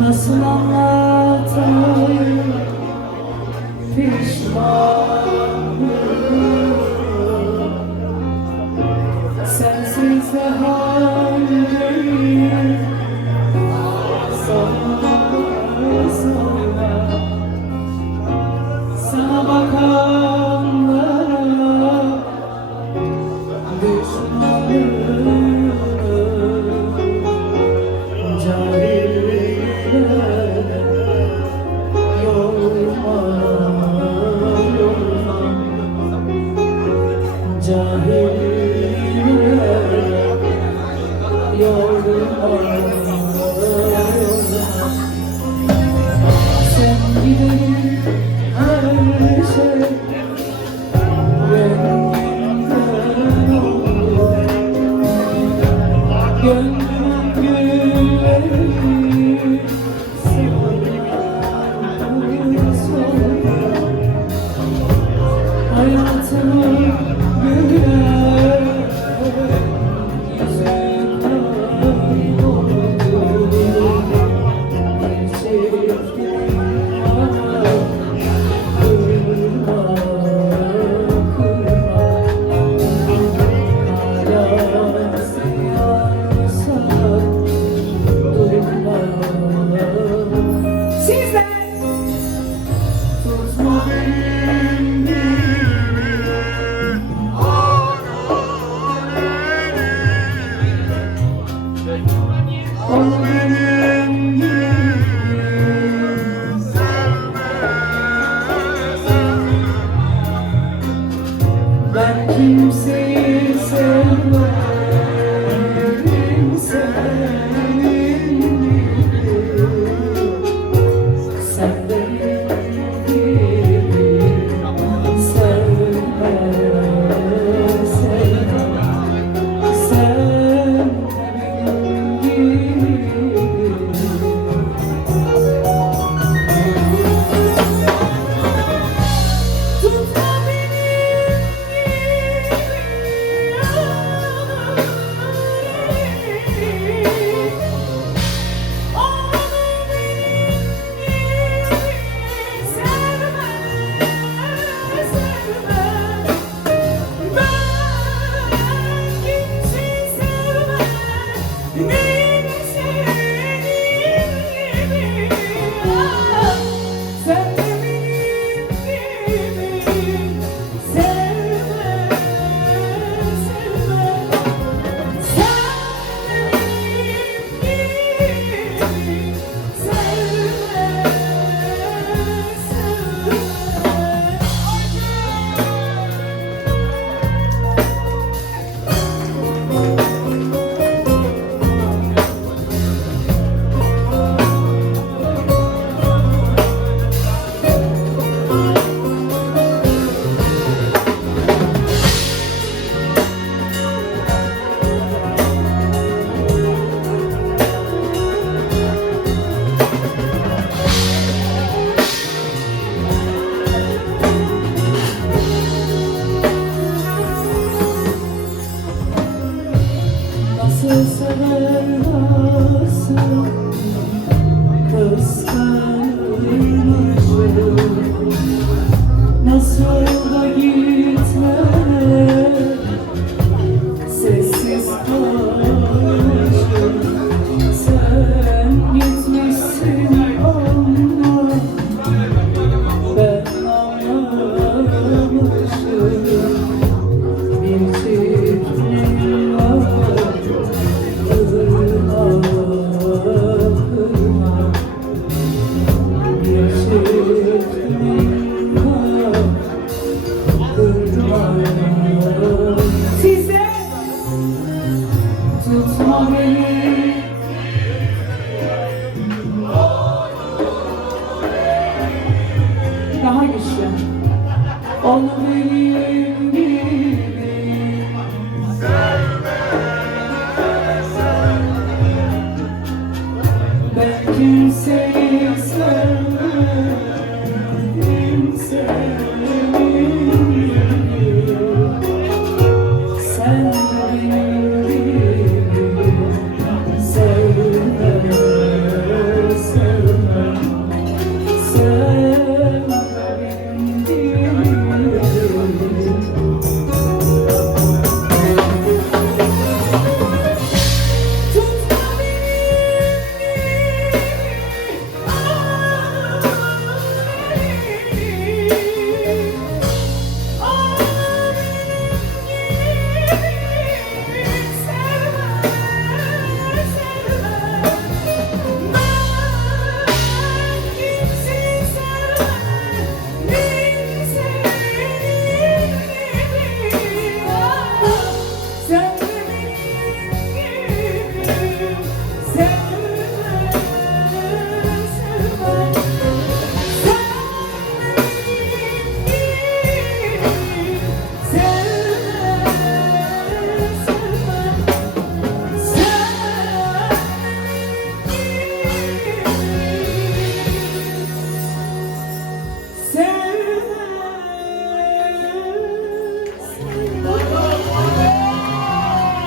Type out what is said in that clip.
Nasıl anlatayım pişmanım, sensiz de halimi sana bakanlara düşmanım, cahillere yorma, cahillere yorma. Sen gidelim her şey renginden olur, gönlüm gülleri solur, hayatımı güler yüzü kayboldu. Ben kimseyi sevmedim senin gibi, sen benim gibi sevme, sevme, sen benim gibi. Tutma beni, nasıl sever nasıl kıskanmışım, nasıl da gitme sessiz kalmışım. Sen gitmişsin ama ben anlamışım. Bir çiftliğim var, kırma, kırma. Bir çiftliğim var, kırma. Size tutma beni, daha güçlü. Onu benim gibi ben kimseyi sevmedim senin gibi, sen benim gibi sevme, sevme. Sen